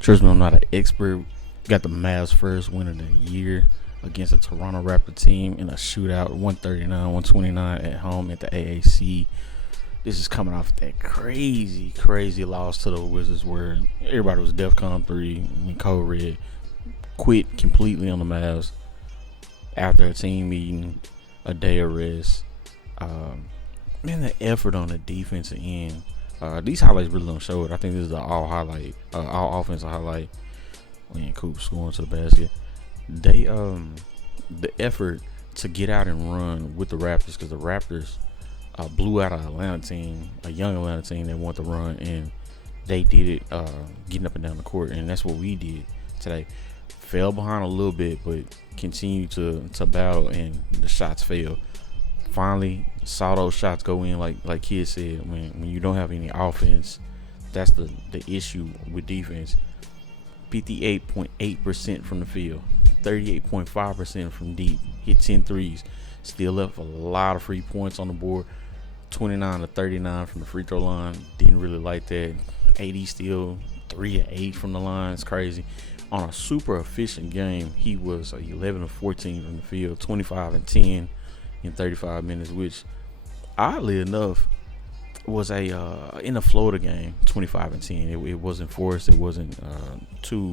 Trust me, I'm not an expert. Got the Mavz first win of the year against the Toronto Raptors team in a shootout, 139-129 at home at the AAC. This is coming off that crazy loss to the Wizards where everybody was DEFCON 3 and Code Red quit completely on the Mavs after a team meeting, a day of rest. The effort on the defensive end. These highlights really don't show it. I think this is the all offensive highlight when Coop scoring to the basket. They the effort to get out and run with the Raptors, because the Raptors blew out an Atlanta team, a young Atlanta team that wanted to run, and they did it getting up and down the court, and that's what we did today. Fell behind a little bit, but continued to battle, and the shots fell. Finally saw those shots go in, like Kid said. When you don't have any offense, that's the issue with defense. 58.8% from the field, 38.5% from deep, hit 10 threes, still left a lot of free points on the board. 29-39 from the free throw line, didn't really like that. AD still 3 of 8 from the line, it's crazy. On a super efficient game, he was 11 of 14 from the field, 25 and 10 in 35 minutes, which oddly enough was in a Florida game, 25 and 10. It wasn't forced. It wasn't too.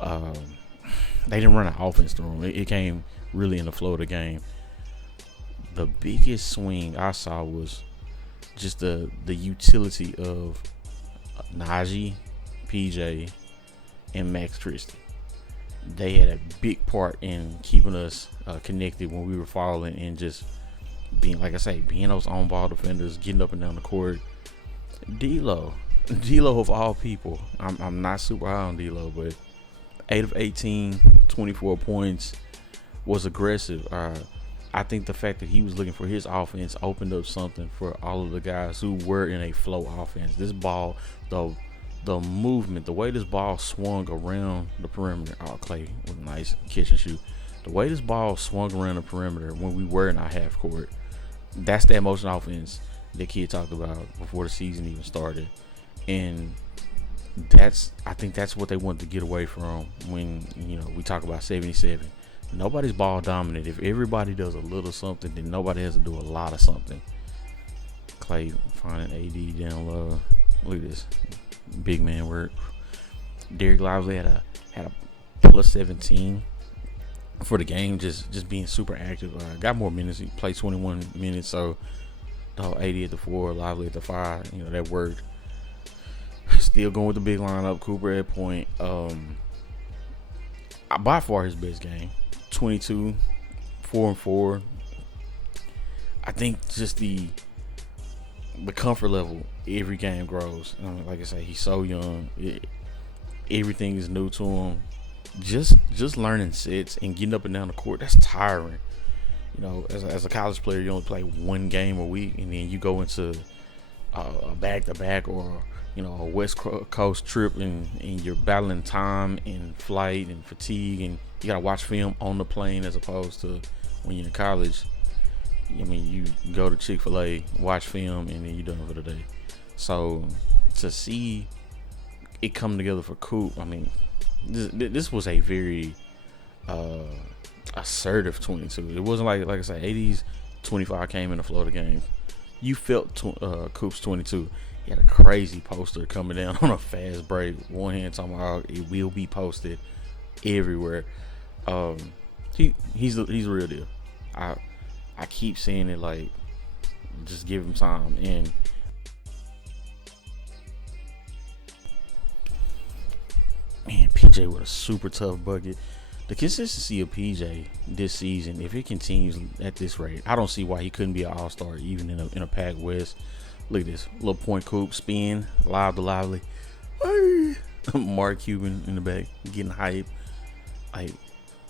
They didn't run an offense through him. It came really in the Florida game. The biggest swing I saw was just the utility of Najee, PJ, and Max Christie. They had a big part in keeping us connected when we were falling, and just being, like I say, being those on-ball defenders, getting up and down the court. D'Lo of all people. I'm not super high on D'Lo, but 8 of 18, 24 points, was aggressive. I think the fact that he was looking for his offense opened up something for all of the guys who were in a flow offense. This ball, the movement, the way this ball swung around the perimeter. Oh, Clay with a nice catch and shoot. The way this ball swung around the perimeter when we were in our half court, that's the motion offense that Kid talked about before the season even started. And I think that's what they wanted to get away from when, we talk about 77. Nobody's ball dominant. If everybody does a little something, then nobody has to do a lot of something. Clay finding AD down low. Look at this. Big man work. Derek Lively had a plus 17 for the game, just being super active. Got more minutes. He played 21 minutes, so the 80 at the 4, Lively at the 5. That worked. Still going with the big lineup. Cooper at point. By far his best game. 22, 4-4. I think just the comfort level, every game grows. Like I say, he's so young. Everything is new to him. Just learning sets and getting up and down the court, that's tiring. As a college player, you only play one game a week, and then you go into a back-to-back or a West Coast trip, and you're battling time and flight and fatigue, and you gotta watch film on the plane, as opposed to when you're in college. You go to Chick-fil-A, watch film, and then you're done for the day. So to see it come together for Coop, this was a very assertive 22. It wasn't like I said, 80s 25 came in the Florida game. You felt Coop's 22. He had a crazy poster coming down on a fast break. One hand talking about it will be posted everywhere. He's a real deal. I keep saying it, like, just give him time. And man, PJ with a super tough bucket. The consistency of PJ this season, if it continues at this rate, I don't see why he couldn't be an all-star even in a packed West. Look at this little point Coop spin, live to Lively. Mark Cuban in the back getting hype.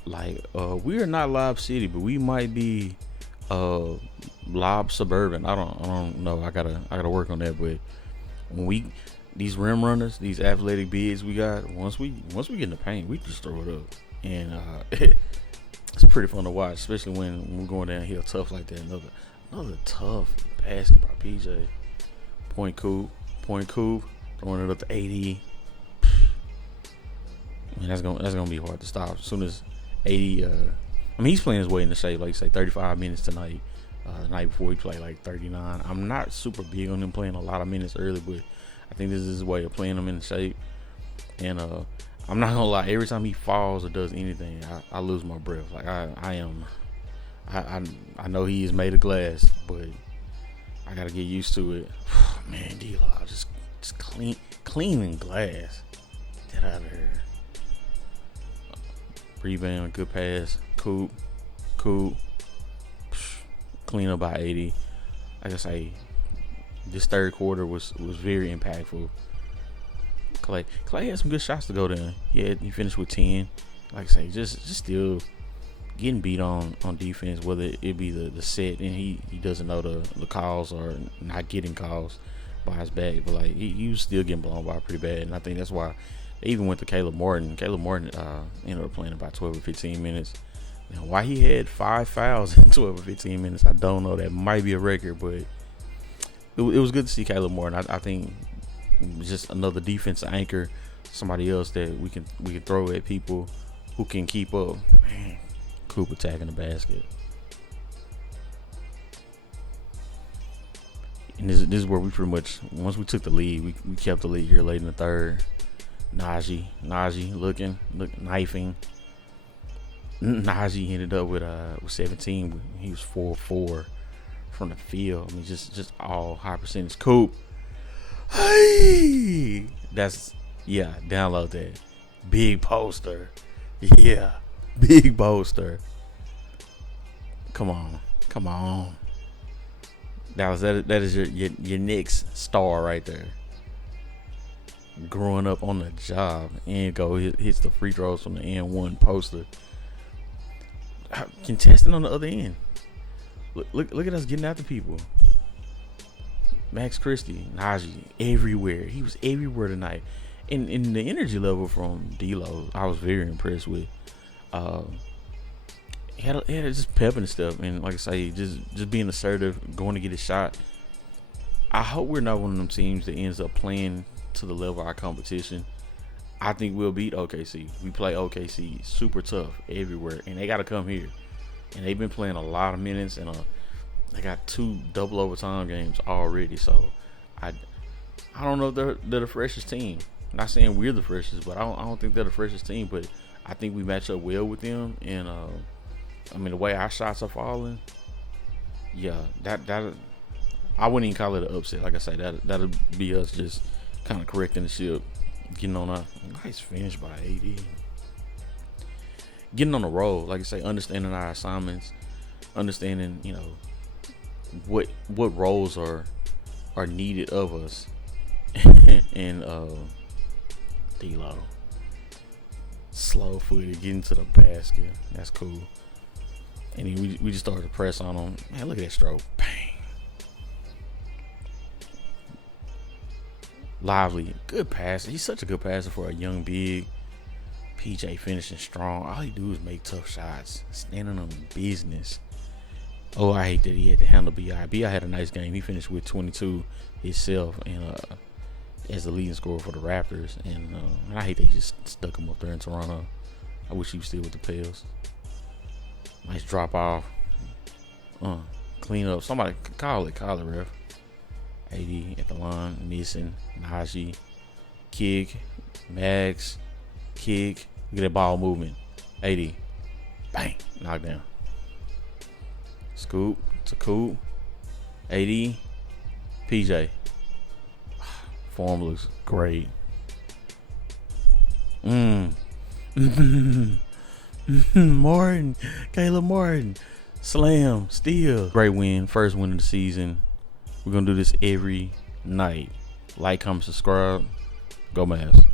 We are not Lob City, but we might be Lob Suburban. I don't know. I gotta work on that. But when these rim runners, these athletic bigs we got, once we get in the paint, we just throw it up, and it's pretty fun to watch, especially when we're going downhill tough like that. Another tough basket by PJ. Point Coop, throwing it up to 80. And that's gonna be hard to stop. As soon as 80, he's playing his way into shape. Like you say, 35 minutes tonight. The night before he played like 39. I'm not super big on him playing a lot of minutes early, but I think this is his way of playing him in shape. And I'm not gonna lie, every time he falls or does anything, I lose my breath. Like I know he is made of glass, but I gotta get used to it. Man, D-Law just cleaning glass. Get out of here. Rebound, good pass, cool. Clean up by 80. Like I say, this third quarter was very impactful. Clay had some good shots to go down. He finished with 10. Like I say, just still getting beat on defense, whether it be the set and he doesn't know the calls or not getting calls by his back, but like he was still getting blown by pretty bad. And I think that's why they even went to Caleb Martin. Caleb Martin ended up playing about 12 or 15 minutes. Now, why he had 5 fouls in 12 or 15 minutes, I don't know. That might be a record, but it was good to see Caleb Martin. I think just another defensive anchor, somebody else that we can throw at people who can keep up. Man, Coop attacking the basket. And this is where we pretty much, once we took the lead, we kept the lead here late in the third. Najee looking, knifing. Najee ended up with 17. He was 4-4 from the field. I mean, just all high percentage. Coop. Hey, download that. Big poster. Yeah, big poster. Come on. That is your next star right there. Growing up on the job and hits the free throws from the N1 poster. Contesting on the other end. Look at us getting after people. Max Christie, Najee, everywhere. He was everywhere tonight. And the energy level from D-Lo, I was very impressed with. He had just pep and stuff, and like I say, just being assertive, going to get a shot. I hope we're not one of them teams that ends up playing to the level of our competition. I think we'll beat OKC. We play OKC super tough everywhere, and they got to come here. And they've been playing a lot of minutes, and they got 2 double overtime games already. So I don't know if they're the freshest team. I'm not saying we're the freshest, but I don't think they're the freshest team. But I think we match up well with them, and the way our shots are falling, yeah, that I wouldn't even call it an upset. Like I say, that'll be us just kind of correcting the ship, getting on a nice finish by AD, getting on the roll. Like I say, understanding our assignments, understanding what roles are needed of us, and D-Lo slow footed getting to the basket. That's cool. And then we just started to press on him. Man, look at that stroke. Bang. Lively. Good passer. He's such a good passer for a young big. PJ finishing strong. All he do is make tough shots. Standing on business. Oh, I hate that he had to handle B.I. B.I. had a nice game. He finished with 22 himself and as the leading scorer for the Raptors. And I hate they just stuck him up there in Toronto. I wish he was still with the Pels. Nice drop off. Clean up. Somebody call it, ref. AD at the line, missing. Najee, kick, Mavz, kick. Look at that ball movement. AD, bang, knock down. Scoop to Coop. AD, PJ. Form looks great. Martin, Caleb Martin, slam, steal. Great win, first win of the season. We're gonna do this every night. Like, comment, subscribe. Go Mavz.